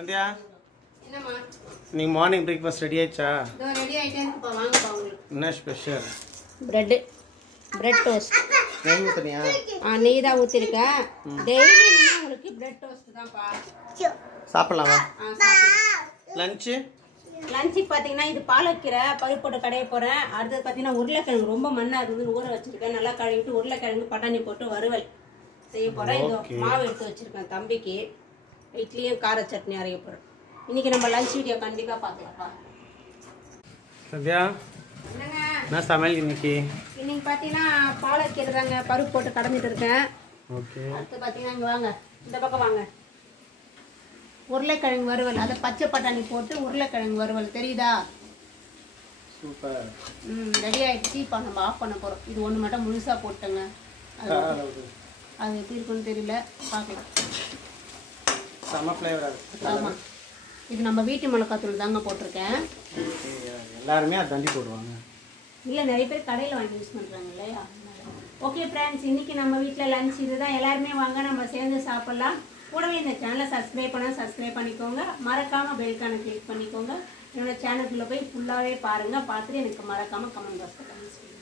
சந்தியா என்னம்மா நீங்க morning breakfast ready ஆயிச்சா? Ready ஆயிட்டேன்ப்பா வாங்கப்பா உங்களுக்கு. என்ன ஸ்பெஷல்? Bread toast. நெய் ஊத்துனியா? நெய் தான் ஊற்றிருக்கேன். டெய்லி உங்களுக்கு பிரெட் டோஸ்ட் தான்ப்பா. சாப்பிடலாமா? லஞ்சு லஞ்சுக்கு பார்த்தீங்கன்னா இது பாலக்கீரை பருப்பு போட்டு கடைய போகிறேன். அடுத்தது பார்த்தீங்கன்னா உருளைக்கிழங்கு ரொம்ப மண்ணாக இருந்ததுன்னு ஊற வச்சிருக்கேன். நல்லா கழுவிட்டு உருளைக்கிழங்கு பட்டாணி போட்டு வறுவல் செய்ய போகிறேன். இது மாவு எடுத்து வச்சிருக்கேன் தம்பிக்கு. இட்லியும் கார சட்னி அரைக்க போகிறேன். இன்னைக்கு நம்ம லஞ்ச் வீடியோ கண்டிப்பாக பார்க்கலாம்ப்பா. சந்தியா என்னங்க என்ன சமையல் இன்னைக்கு? இன்னைக்கு பார்த்தீங்கன்னா பாலக்கீரை தாங்க பருப்பு போட்டு கடந்துட்டு இருக்கேன். ஓகே. அடுத்து பார்த்தீங்கன்னா இங்கே வாங்க, இந்த பக்கம் வாங்க. உருளைக்கிழங்கு வறுவல், அதை பச்சை பட்டாணி போட்டு உருளைக்கிழங்கு வறுவல் தெரியுதா? சூப்பர். ரெடி ஆயிடுச்சு. இப்போ நம்ம ஆஃப் பண்ண போகிறோம். இது ஒன்று மட்டும் முழுசாக போட்டேங்க. அது எப்படி இருக்குன்னு தெரியல, பார்க்கலாம். செம்ம ஃப்ளேவராக இருக்கு. ஆமாம், இது நம்ம வீட்டு மிளகாத்தூள் தாங்க போட்டிருக்கேன். எல்லாருமே அதை தண்டி போடுவாங்க. இல்லை, நிறைய பேர் கடையில் வாங்கி யூஸ் பண்ணுறாங்க இல்லையா? ஓகே ஃப்ரெண்ட்ஸ், இன்றைக்கி நம்ம வீட்டில் லஞ்ச் இதுதான். எல்லாருமே வாங்க நம்ம சேர்ந்து சாப்பிட்லாம். கூடவே இந்த சேனலை சப்ஸ்கிரைப் பண்ணிக்கோங்க. மறக்காமல் பெல்கானை கிளிக் பண்ணிக்கோங்க. என்னோடய சேனலுக்குள்ளே போய் ஃபுல்லாகவே பாருங்கள். பார்த்துட்டு எனக்கு மறக்காமல் கமெண்ட் பாக்ஸில் கமெண்ட்ஸ் பண்ணுங்கள்.